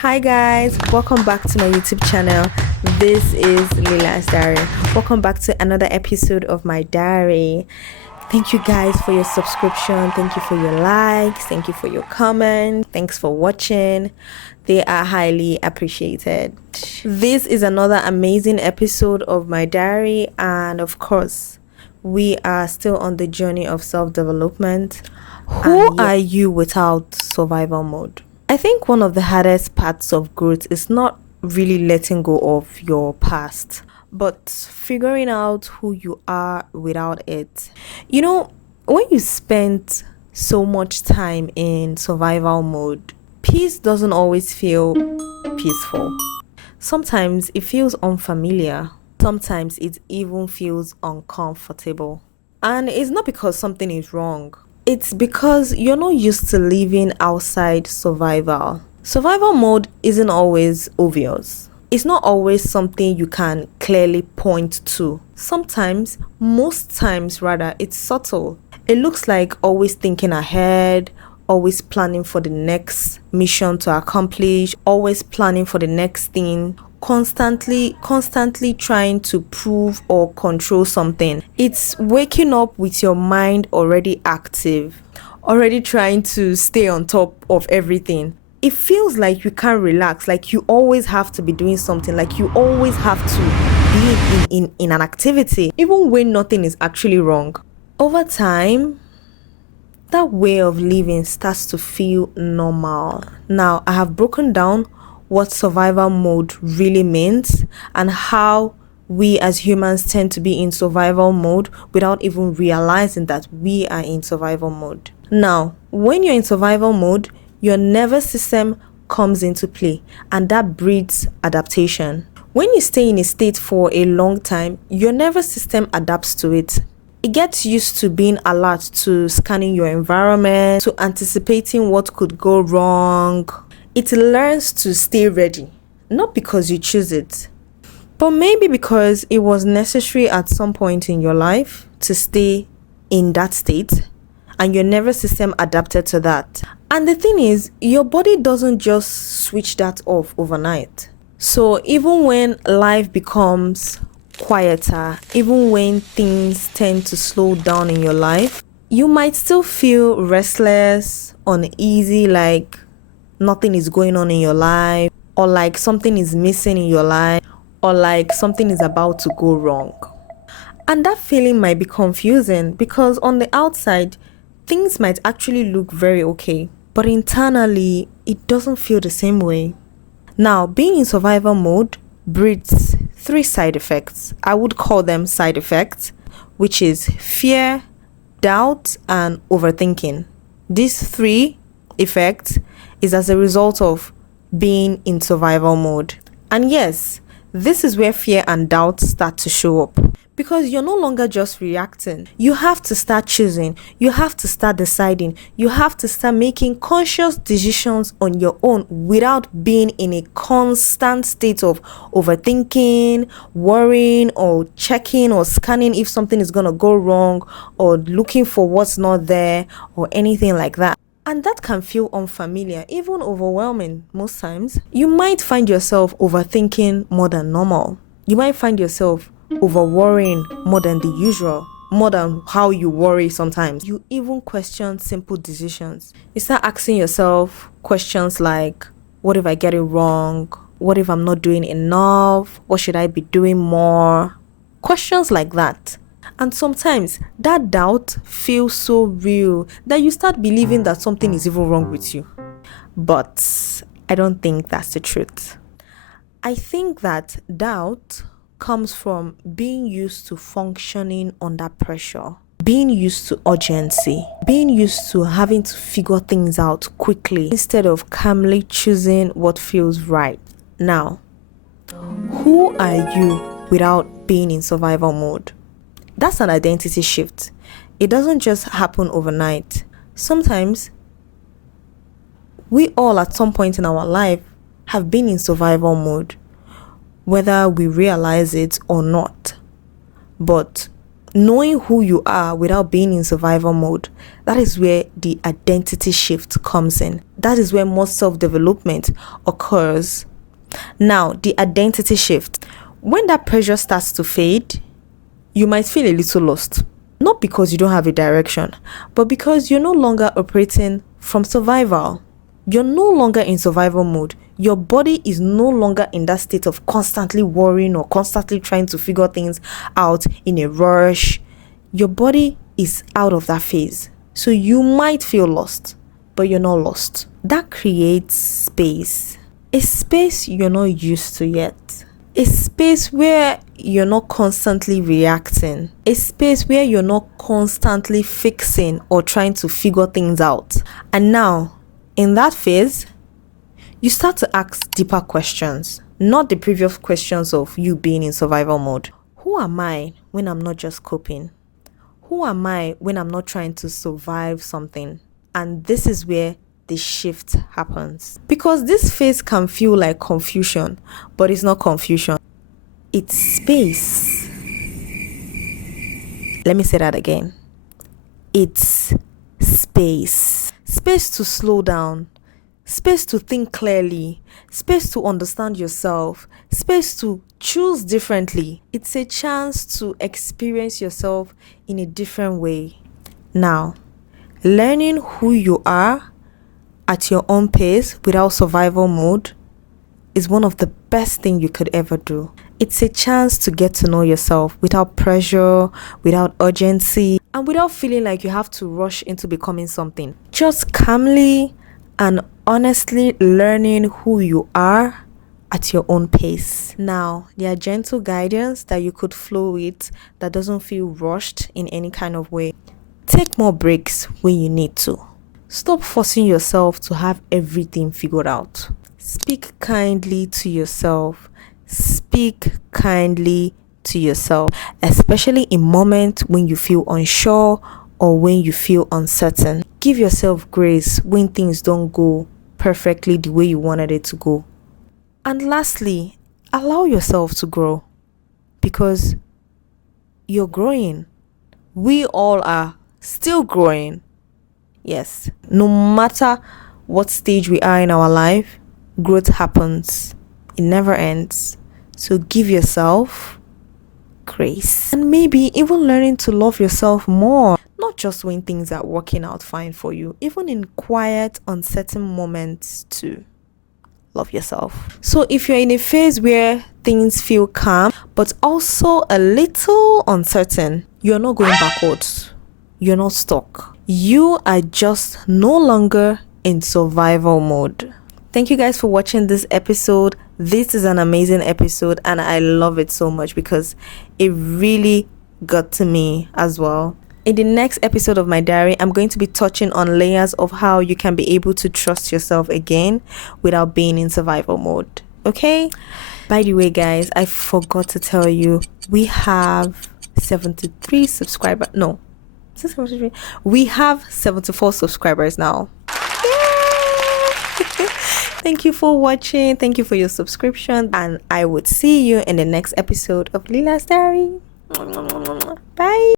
Hi guys, welcome back to my YouTube channel. This is LILA'S diary. Welcome back to another episode of my diary. Thank you guys for your subscription. Thank you for your likes. Thank you for your comments. Thanks for watching. They are highly appreciated. This is another amazing episode of my diary, and of course, we are still on the journey of self-development. Who are you without survival mode? I think one of the hardest parts of growth is not really letting go of your past, but figuring out who you are without it. You know, when you spend so much time in survival mode, peace doesn't always feel peaceful. Sometimes it feels unfamiliar. Sometimes it even feels uncomfortable. And it's not because something is wrong. It's because you're not used to living outside survival. Survival mode isn't always obvious. It's not always something you can clearly point to. Sometimes, most times rather, it's subtle. It looks like always thinking ahead, always planning for the next mission to accomplish, always planning for the next thing, constantly trying to prove or control something. It's waking up with your mind already active, already trying to stay on top of everything. It feels like you can't relax, like you always have to be doing something, like you always have to be in an activity, even when nothing is actually wrong. Over time, that way of living starts to feel normal. Now, I have broken down what survival mode really means and how we as humans tend to be in survival mode without even realizing that we are in survival mode. Now, when you're in survival mode, your nervous system comes into play, and that breeds adaptation. When you stay in a state for a long time, your nervous system adapts to it. It gets used to being alert, to scanning your environment, to anticipating what could go wrong. It learns to stay ready, not because you choose it, but maybe because it was necessary at some point in your life to stay in that state, and your nervous system adapted to that. And the thing is, your body doesn't just switch that off overnight. So even when life becomes quieter, even when things tend to slow down in your life, you might still feel restless, uneasy, like nothing is going on in your life, or like something is missing in your life, or like something is about to go wrong. And that feeling might be confusing because on the outside, things might actually look very okay, but internally, it doesn't feel the same way. Now, being in survival mode breeds three side effects. I would call them side effects, which is fear, doubt, and overthinking. These three effects is as a result of being in survival mode. And yes, this is where fear and doubt start to show up. Because you're no longer just reacting. You have to start choosing. You have to start deciding. You have to start making conscious decisions on your own without being in a constant state of overthinking, worrying, or checking or scanning if something is going to go wrong, or looking for what's not there, or anything like that. And that can feel unfamiliar, even overwhelming most times. You might find yourself overthinking more than normal. You might find yourself over worrying more than the usual, more than how you worry sometimes. You even question simple decisions. You start asking yourself questions like, what if I get it wrong? What if I'm not doing enough? What should I be doing more? Questions like that. And sometimes that doubt feels so real that you start believing that something is even wrong with you. But I don't think that's the truth. I think that doubt comes from being used to functioning under pressure, being used to urgency, being used to having to figure things out quickly instead of calmly choosing what feels right. Now, who are you without being in survival mode? That's an identity shift. It doesn't just happen overnight. Sometimes, we all at some point in our life have been in survival mode, whether we realize it or not. But knowing who you are without being in survival mode, that is where the identity shift comes in. that is where most self-development occurs. Now, the identity shift. When that pressure starts to fade, you might feel a little lost. Not because you don't have a direction, but because you're no longer operating from survival. You're no longer in survival mode. Your body is no longer in that state of constantly worrying or constantly trying to figure things out in a rush. Your body is out of that phase. So you might feel lost, but you're not lost. That creates space. A space you're not used to yet. A space where you're not constantly reacting. A space where you're not constantly fixing or trying to figure things out. And now, in that phase, you start to ask deeper questions. Not the previous questions of you being in survival mode. Who am I when I'm not just coping? Who am I when I'm not trying to survive something? And this is where the shift happens. Because this phase can feel like confusion, but it's not confusion. It's space. Let me say that again. It's space. Space to slow down. Space to think clearly. Space to understand yourself. Space to choose differently. It's a chance to experience yourself in a different way. Now, learning who you are at your own pace without survival mode is one of the best things you could ever do. It's a chance to get to know yourself without pressure, without urgency, and without feeling like you have to rush into becoming something. Just calmly and honestly learning who you are at your own pace. Now, there are gentle guidance that you could flow with that doesn't feel rushed in any kind of way. Take more breaks when you need to. Stop forcing yourself to have everything figured out. Speak kindly to yourself. Speak kindly to yourself, especially in moments when you feel unsure or when you feel uncertain. Give yourself grace when things don't go perfectly the way you wanted it to go. And lastly, allow yourself to grow because you're growing. We all are still growing. Yes, no matter what stage we are in our life, growth happens. It never ends. So give yourself grace. And maybe even learning to love yourself more. Not just when things are working out fine for you. Even in quiet, uncertain moments too. Love yourself. So if you're in a phase where things feel calm, but also a little uncertain, you're not going backwards. You're not stuck. You are just no longer in survival mode. Thank you guys for watching this episode. This is an amazing episode and I love it so much because it really got to me as well. In the next episode of my diary, I'm going to be touching on layers of how you can be able to trust yourself again without being in survival mode. Okay? By the way, guys, I forgot to tell you, we have 73 subscribers. No, we have 74 subscribers now. Thank you for watching. Thank you for your subscription. And I would see you in the next episode of LILA'S Diary. Bye.